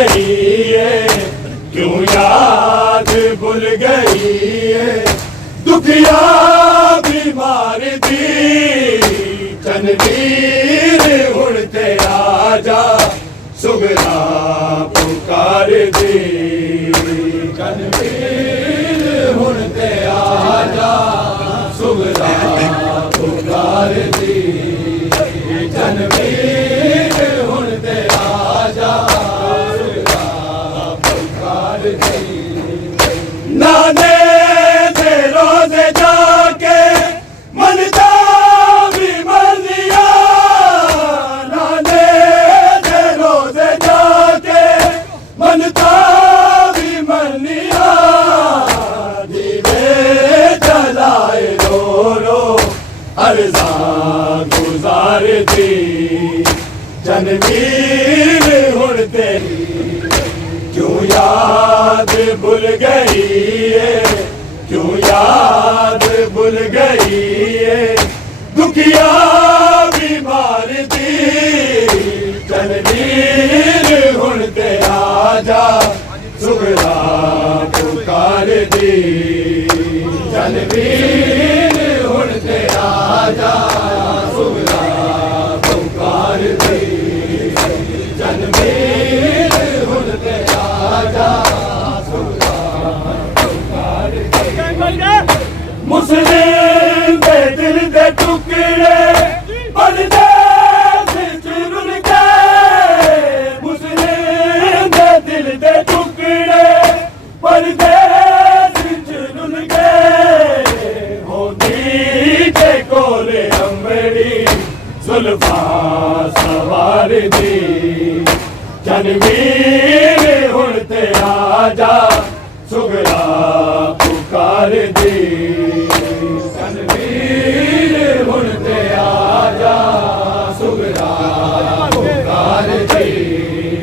गई है, क्यों याद भूल गई है, दुखिया बीमार दी चनवीर हुण ते आजा सुगरा पुकार दी चनवीर हुण ते आजा सुगरा पुकार दी चनवीर हुण ते आजा सुगरा पुकार दी नाने दे रोज़े जाके मनता भी मनिया नाने दे रोज़े जाके मनता भी मनिया दीवे जलाए रो रो अर्ज़ा गुजार दी चनवीर हुण ते क्यों याद भूल गई है, क्यों याद भूल गई है, दुखिया बीमार दी चनवीर हुण ते आजा सुगरा पुकार दी चनवीर हुण ते आजा सुगरा पुकार दी चनवीर हुण ते आजा सुगरा पुकार दी मुस्लिम दे दिल दे टुकड़े परदेस विच रुल गए मुस्लिम दे दिल दे टुकड़े परदेस विच रुल गए होंदी ते कोले अंबड़ी जुल्फा सवार दी चनवीर हुण ते आजा सुगरा पुकार दी चनवीर हुण ते आजा सुगरा पुकार दी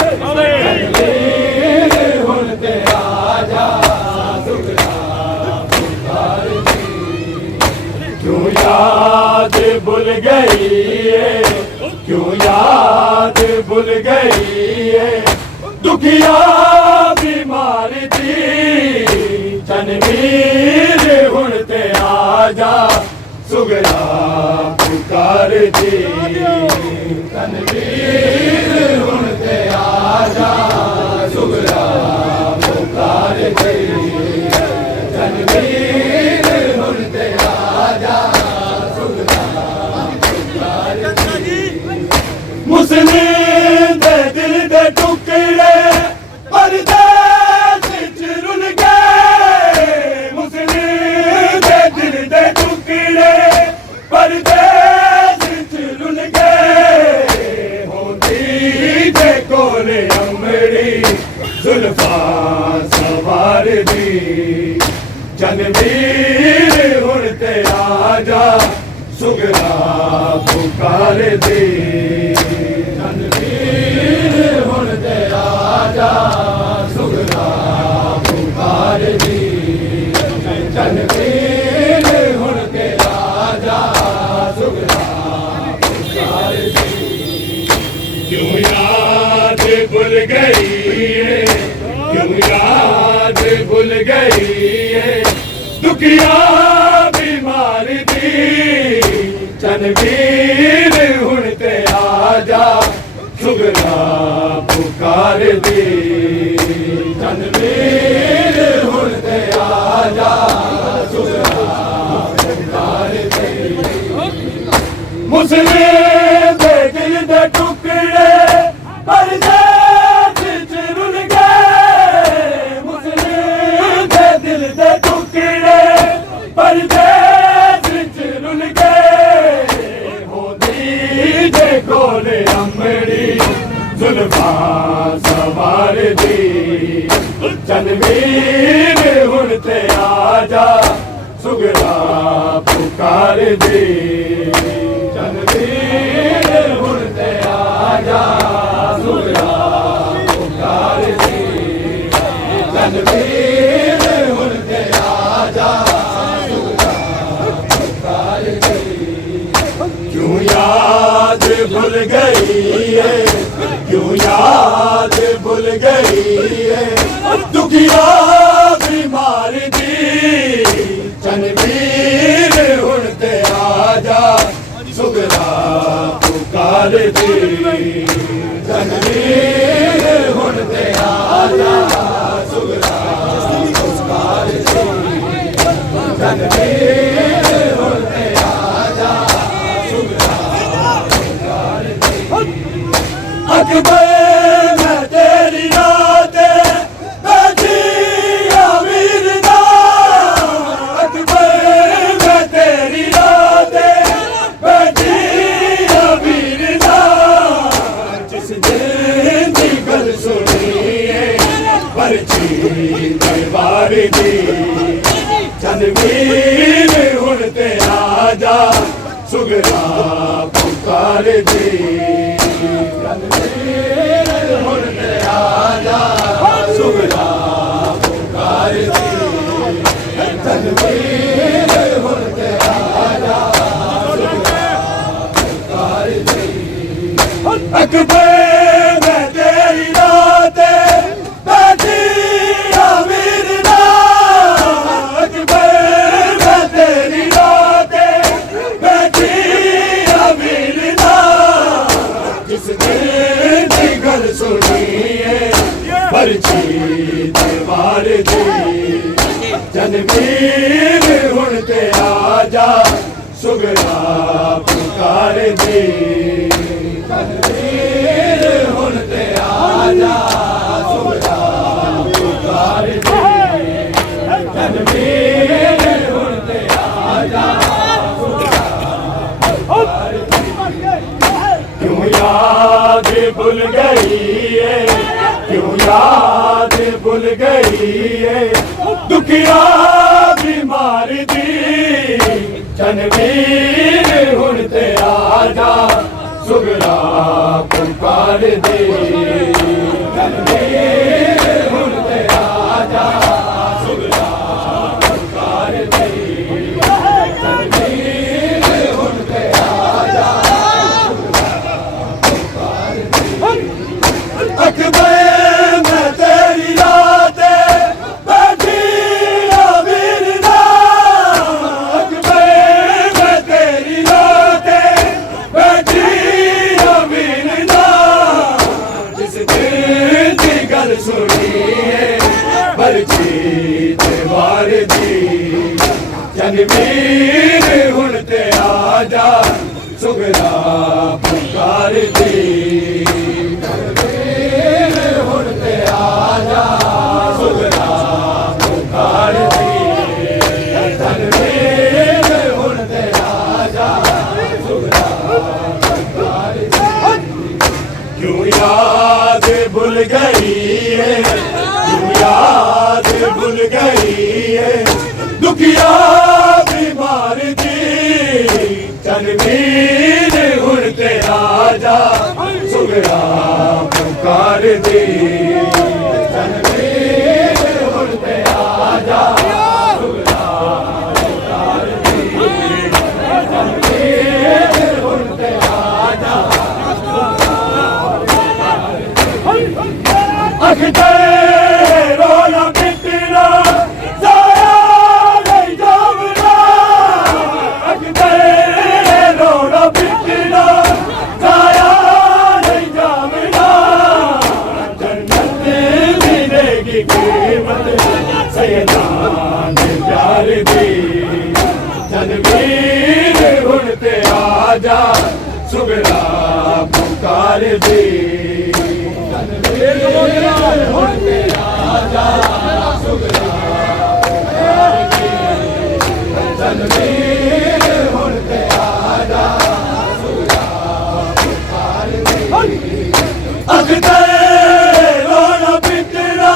चनवीर हुण ते आजा सुगरा पुकार दी क्यों याद भूल गई है, क्यों याद भूल गई है, दुखिया बीमार दी चनवीर हुण ते आजा सुगरा पुकार दी चनवीर हुण ते आजा सुगरा पुकार दी चनवीर हुण ते आजा सुगरा पुकार दी मुस्लिम दे दिल दे टुकड़े परदेस विच रुल गए मुस्लिम दे दिल दे टुकड़े परदेस विच रुल गए होंदी ते कोले अंबड़ी जुल्फा सवार दी चनवीर हुण ते आजा सुगरा पुकार दी चनवीर हुण ते आजा सुगरा पुकार दी चनवीर हुण ते आजा सुगरा पुकार दी क्यों याद भूल गई है, क्यों याद भूल गई है, दुखिया बीमार दी चनवीर हुण ते आजा सुगरा पुकार दी चनवीर हुण ते आजा सुगरा पुकार दी मुस्लिम दे दिल दे टुकड़े परदेस विच रुल गए मुस्लिम दे दिल दे टुकड़े परदेस विच रुल गए होंदी ते कोले अंबड़ी जुल्फा सवार दी चनवीर हुण ते आजा सुगरा पुकार दी चनवीर हुण ते आजा सुगरा पुकार दी चनवीर हुण ते आजा सुगरा पुकार दी क्यों याद भूल गई है, क्यों याद भूल गई पुकार दी जनवीर हुण ते आजा सुगरा पुकार दी जनवीर हुण ते आजा सुगरा पुकार दी अकबर मैं तेरी रात बैठी अमीर दा अकबर मैं तेरी रात बैठी अमीर दा जिस दिन दी गल सुनिए परची दरबार दी जनवीर हुण ते आजा सुगरा पुकार दी जनवीर हुण ते आजा सुगरा पुकार दी जनवीर हुण ते आजा सुगरा पुकार दी अकबर मैं तेरी रात बैठी अमीर दा अकबर मैं तेरी रात बैठी अमीर दा जिस दिन दी गल सुनिए परची दरबार दी जनवीर हुण ते आजा सुगरा पुकार दी जनवीर हुण ते आजा सुगरा पुकार दी जनवीर हुण ते आजा सुगरा पुकार दी क्यों याद भूल गई है क्यों याद भूल गई है दुखिया बीमार दी जनवीर हुण ते आजा सुगरा पुकार दी जनवीर हुण ते आजा सुगरा पुकार दी जनवीर हुण ते आजा सुगरा पुकार दी अकबर मैं तेरी रात बैठी अमीर दा अकबर मैं तेरी रात बैठी अमीर दा जिस दिन दी गल सुनिए परची दरबार दी जनवीर हुण ते आजा सुगरा पुकार दी जनवीर हुण ते आजा सुगरा पुकार दी जनवीर हुण ते आजा सुगरा पुकार दी क्यों याद भूल गई है क्यों याद भूल गई है दुखिया बीमार दी जनवीर हुण ते आजा सुगरा पुकार दी जनवीर हुण ते आजा सुगरा पुकार दी जनवीर हुण ते आजा अखते रोना पिटना जाया नहीं जावना अखते रोना पिटना जाया नहीं जावना जन्नत मिलेगी कीमत सैयदान प्यार दी जनवीर हुण ते आजा सुगरा पुकार दी जनवीर हुण ते आजा सुगरा पुकार दी जनवीर हुण ते आजा सुगरा पुकार दी अखते रोना पिटना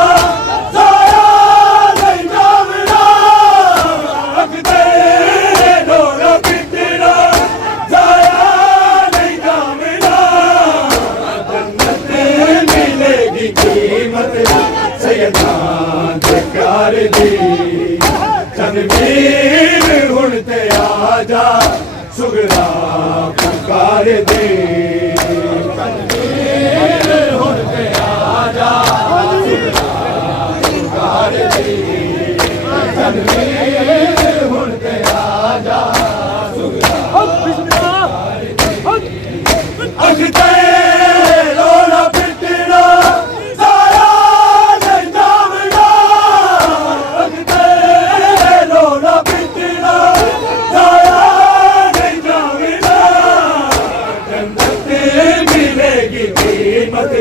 जाया नहीं जावना अखते रोना पिटना जाया नहीं जावना जन्नत मिलेगी कीमत सैयदान प्यार दी जनवीर हुण ते आजा सुगरा पुकार दी जनवीर हुण ते आजा सुगरा पुकार दी जनवीर हुण ते आजा सुगरा पुकार दी कीमत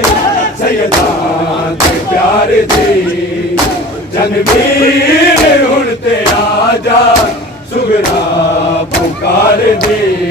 सैयदां दे प्यार दी जनवीर हुण ते आजा सुगरा पुकार दी